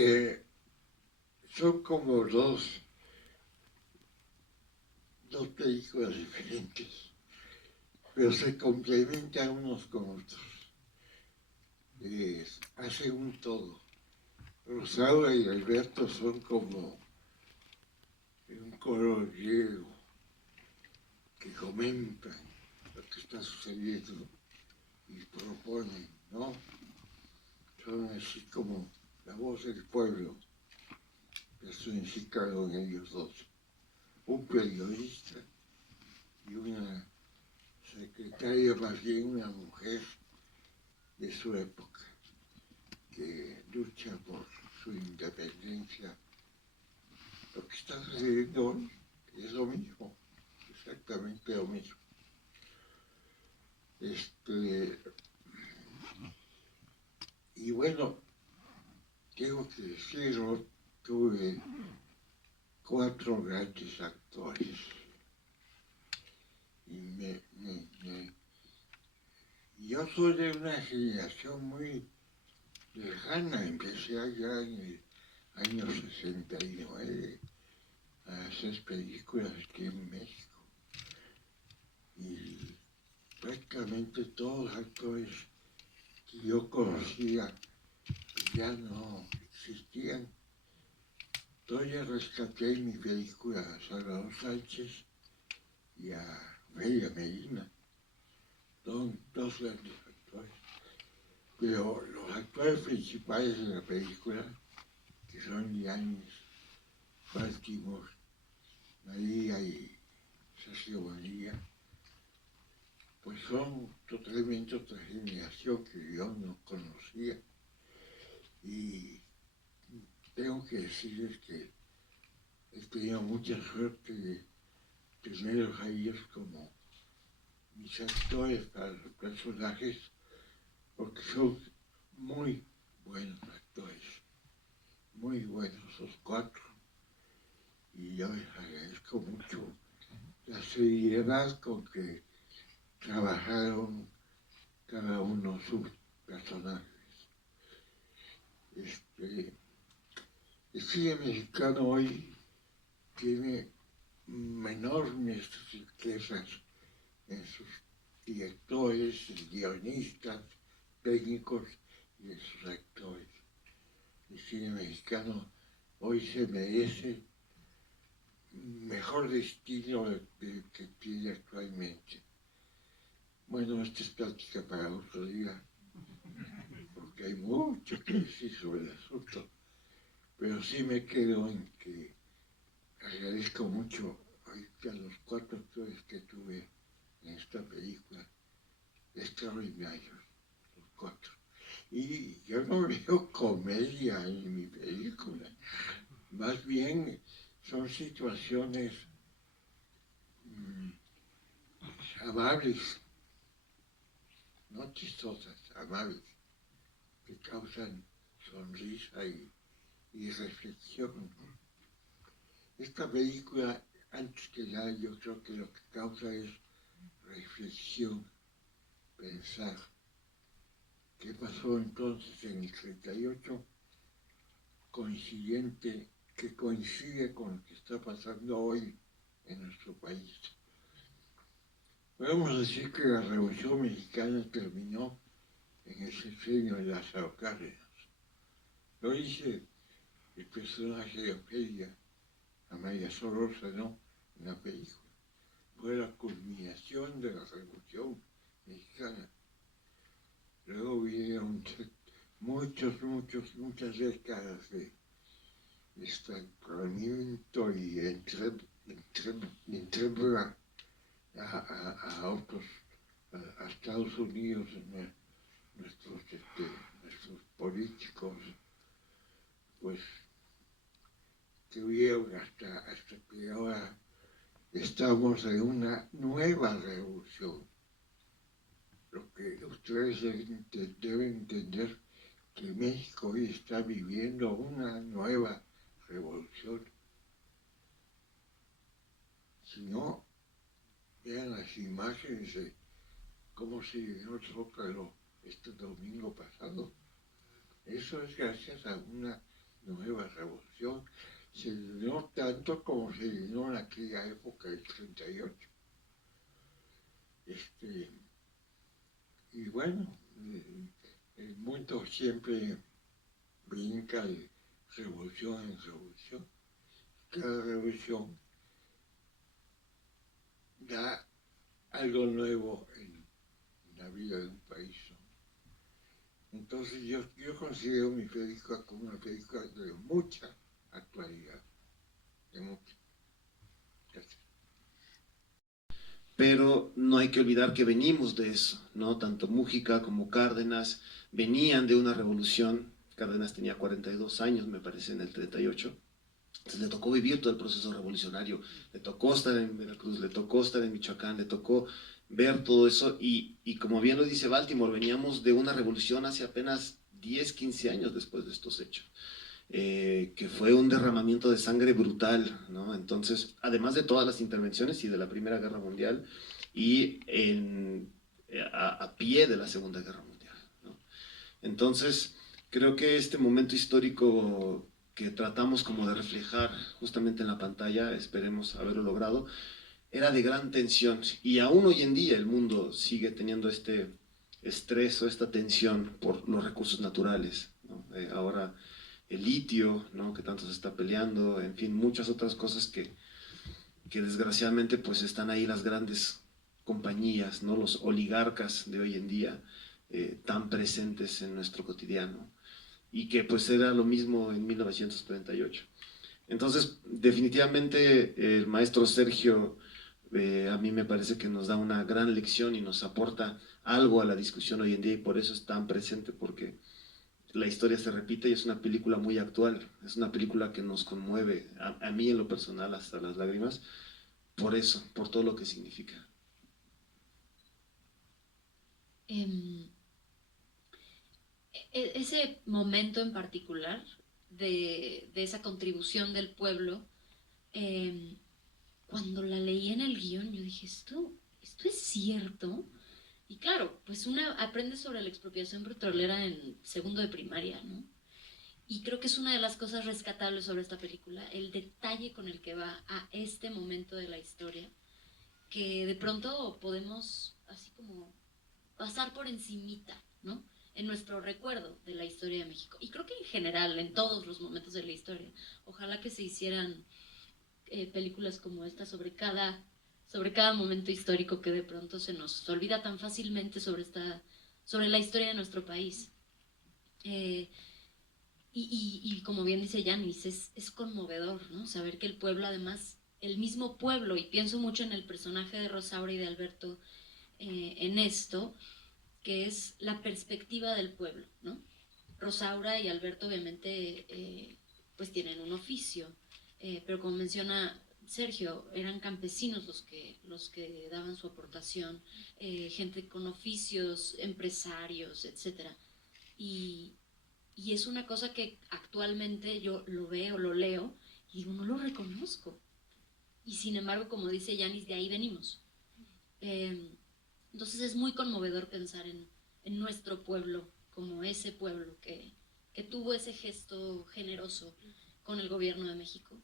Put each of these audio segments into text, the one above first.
Eh, son como dos películas diferentes, pero se complementan unos con otros. Hacen un todo. Rosaura y Alberto son como un coro griego que comentan lo que está sucediendo y proponen, ¿no? Son así como la voz del pueblo, personificado en ellos dos. Un periodista y una secretaria, más bien una mujer de su época, que lucha por su independencia. Lo que está sucediendo hoy es lo mismo, exactamente lo mismo. Y bueno, tengo que decirlo, tuve 4 grandes actores. Y yo soy de una generación muy lejana, empecé allá en el año 69 a hacer películas aquí en México. Y prácticamente todos los actores que yo conocía ya no existían. Todavía rescaté en mi película a Salvador Sánchez y a Bella Medina, dos grandes actores. Pero los actores principales de la película, que son Yanis, Baltimore, María y Sergio Bonilla, pues son totalmente otra generación que yo no conocía. Y tengo que decirles que he tenido mucha suerte de tenerlos a ellos como mis actores para los personajes, porque son muy buenos actores, muy buenos los 4. Y yo les agradezco mucho la seriedad con que trabajaron cada uno sus personajes. El cine mexicano hoy tiene enormes riquezas en sus directores, guionistas, técnicos y en sus actores. El cine mexicano hoy se merece mejor destino del que tiene actualmente. Bueno, esta es plática para otro día, porque hay mucho que decir sobre el asunto, pero sí me quedo en que agradezco mucho a los 4 actores que tuve en esta película, extraordinarios, los 4. Y yo no veo comedia en mi película, más bien son situaciones amables, no chistosas, amables, que causan sonrisa y reflexión. Esta película, antes que nada, yo creo que lo que causa es reflexión, pensar. ¿Qué pasó entonces en el 38? Que coincide con lo que está pasando hoy en nuestro país. Podemos decir que la Revolución Mexicana terminó en el sexenio de Lázaro Cárdenas. Lo dice el personaje de Ofelia, Amaya Sorosa, ¿no?, en la película. Fue la culminación de la Revolución Mexicana. Luego vinieron muchas décadas de estancamiento y entrega a otros, a Estados Unidos, nuestros políticos, pues tuvieron hasta que ahora estamos en una nueva revolución. Lo que ustedes deben entender que México hoy está viviendo una nueva revolución. Si no, vean las imágenes de cómo se llenó el Zócalo este domingo pasado. Eso es gracias a una nueva revolución, se llenó tanto como se llenó en aquella época del 38. Y bueno, el mundo siempre brinca de revolución en revolución. Cada revolución da algo nuevo en la vida de un país, ¿no? Entonces yo considero mi película como una película de mucha actualidad, de mucha. Gracias. Pero no hay que olvidar que venimos de eso, ¿no? Tanto Múgica como Cárdenas venían de una revolución. Cárdenas tenía 42 años, me parece, en el 38. Entonces le tocó vivir todo el proceso revolucionario, le tocó estar en Veracruz, le tocó estar en Michoacán, le tocó ver todo eso y como bien lo dice Baltimore, veníamos de una revolución hace apenas 10, 15 años después de estos hechos. Que fue un derramamiento de sangre brutal, ¿no? Entonces, además de todas las intervenciones y de la Primera Guerra Mundial y a pie de la Segunda Guerra Mundial, ¿no? Entonces, creo que este momento histórico que tratamos como de reflejar justamente en la pantalla, esperemos haberlo logrado, era de gran tensión y aún hoy en día el mundo sigue teniendo este estrés o esta tensión por los recursos naturales, ¿no? Ahora el litio, ¿no? Que tanto se está peleando, en fin, muchas otras cosas que desgraciadamente pues están ahí las grandes compañías, ¿no? Los oligarcas de hoy en día tan presentes en nuestro cotidiano y que pues era lo mismo en 1938. Entonces, definitivamente el maestro Sergio a mí me parece que nos da una gran lección y nos aporta algo a la discusión hoy en día y por eso es tan presente, porque la historia se repite y es una película muy actual, es una película que nos conmueve, a mí en lo personal hasta las lágrimas, por eso, por todo lo que significa. Ese momento en particular de esa contribución del pueblo, cuando la leí en el guión, yo dije, ¿esto es cierto? Y claro, pues una aprende sobre la expropiación petrolera en segundo de primaria, ¿no? Y creo que es una de las cosas rescatables sobre esta película, el detalle con el que va a este momento de la historia, que de pronto podemos así como pasar por encimita, ¿no? En nuestro recuerdo de la historia de México. Y creo que en general, en todos los momentos de la historia, ojalá que se hicieran películas como esta sobre cada momento histórico que de pronto se nos olvida tan fácilmente sobre la historia de nuestro país. Y como bien dice Yanis, es conmovedor, ¿no? Saber que el pueblo, además, el mismo pueblo, y pienso mucho en el personaje de Rosaura y de Alberto en esto, que es la perspectiva del pueblo, ¿no? Rosaura y Alberto obviamente pues tienen un oficio, pero como menciona Sergio, eran campesinos los que daban su aportación, gente con oficios, empresarios, etc. Y, y es una cosa que actualmente yo lo veo, lo leo, y digo, no lo reconozco. Y sin embargo, como dice Yanis, de ahí venimos. Entonces es muy conmovedor pensar en nuestro pueblo como ese pueblo que tuvo ese gesto generoso con el gobierno de México.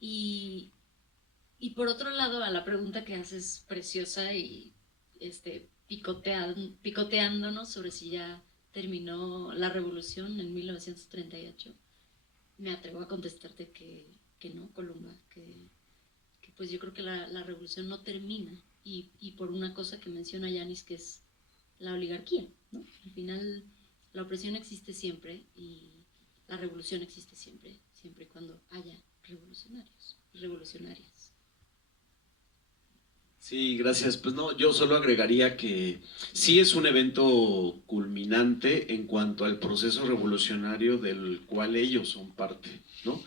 Y, y por otro lado, a la pregunta que haces preciosa y picoteándonos sobre si ya terminó la revolución en 1938, me atrevo a contestarte que no, Columba, que pues yo creo que la revolución no termina y por una cosa que menciona Yanis, que es la oligarquía, ¿no? Al final la opresión existe siempre y la revolución existe siempre, siempre y cuando haya revolucionarios y revolucionarias. Sí, gracias. Pues no, yo solo agregaría que sí es un evento culminante en cuanto al proceso revolucionario del cual ellos son parte, ¿no?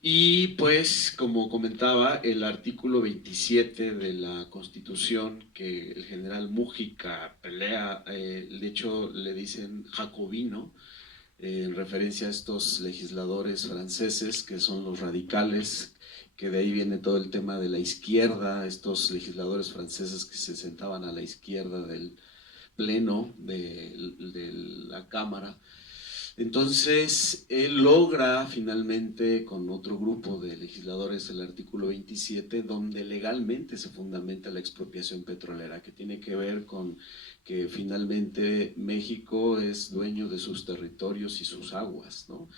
Y pues, como comentaba, el artículo 27 de la Constitución que el general Mújica pelea, de hecho le dicen jacobino, en referencia a estos legisladores franceses que son los radicales, que de ahí viene todo el tema de la izquierda, estos legisladores franceses que se sentaban a la izquierda del pleno de la Cámara. Entonces, él logra finalmente con otro grupo de legisladores el artículo 27, donde legalmente se fundamenta la expropiación petrolera, que tiene que ver con que finalmente México es dueño de sus territorios y sus aguas, ¿no?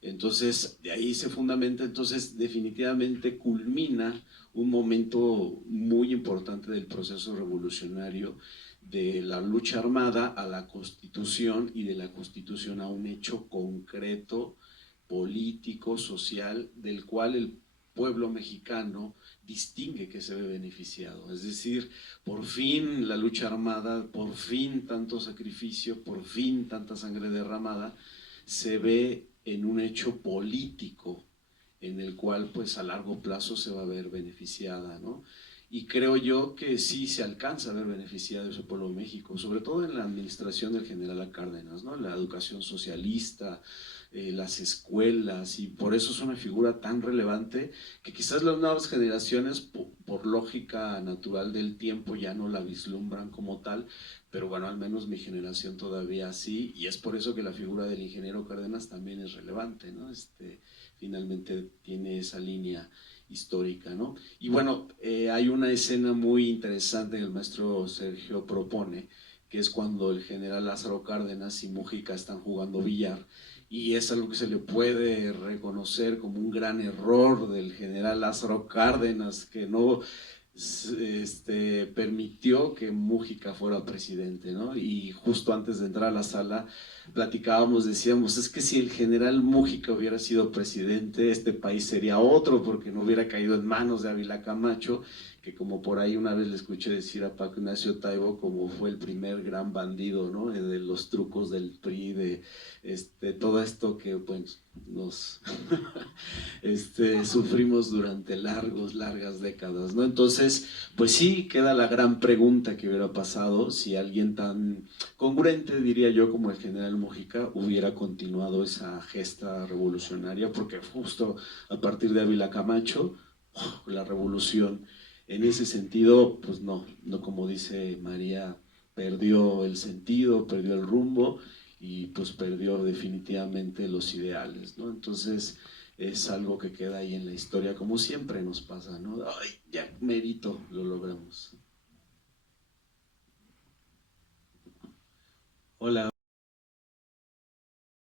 Entonces, de ahí se fundamenta, entonces definitivamente culmina un momento muy importante del proceso revolucionario, de la lucha armada a la Constitución y de la Constitución a un hecho concreto, político, social, del cual el pueblo mexicano distingue que se ve beneficiado. Es decir, por fin la lucha armada, por fin tanto sacrificio, por fin tanta sangre derramada, se ve en un hecho político en el cual pues a largo plazo se va a ver beneficiada, ¿no? Y creo yo que sí se alcanza a ver beneficiado ese pueblo de México, sobre todo en la administración del general Cárdenas, ¿no? La educación socialista, las escuelas, y por eso es una figura tan relevante que quizás las nuevas generaciones, por lógica natural del tiempo, ya no la vislumbran como tal, pero bueno, al menos mi generación todavía sí, y es por eso que la figura del ingeniero Cárdenas también es relevante, ¿no? Finalmente tiene esa línea histórica, ¿no? Y bueno, hay una escena muy interesante que el maestro Sergio propone, que es cuando el general Lázaro Cárdenas y Mújica están jugando billar, y es algo que se le puede reconocer como un gran error del general Lázaro Cárdenas, que no permitió que Mújica fuera presidente, ¿no? Y justo antes de entrar a la sala platicábamos, decíamos, es que si el general Mújica hubiera sido presidente, este país sería otro, porque no hubiera caído en manos de Ávila Camacho, que como por ahí una vez le escuché decir a Paco Ignacio Taibo, como fue el primer gran bandido, ¿no? De los trucos del PRI, de todo esto que pues nos sufrimos durante largas décadas, ¿no? Entonces, pues sí, queda la gran pregunta que hubiera pasado si alguien tan congruente, diría yo, como el general Mújica, hubiera continuado esa gesta revolucionaria, porque justo a partir de Ávila Camacho, la revolución, en ese sentido, pues no como dice María, perdió el sentido, perdió el rumbo, y pues perdió definitivamente los ideales, ¿no? Entonces es algo que queda ahí en la historia, como siempre nos pasa, ¿no? Ay, ya merito, lo logramos. Hola.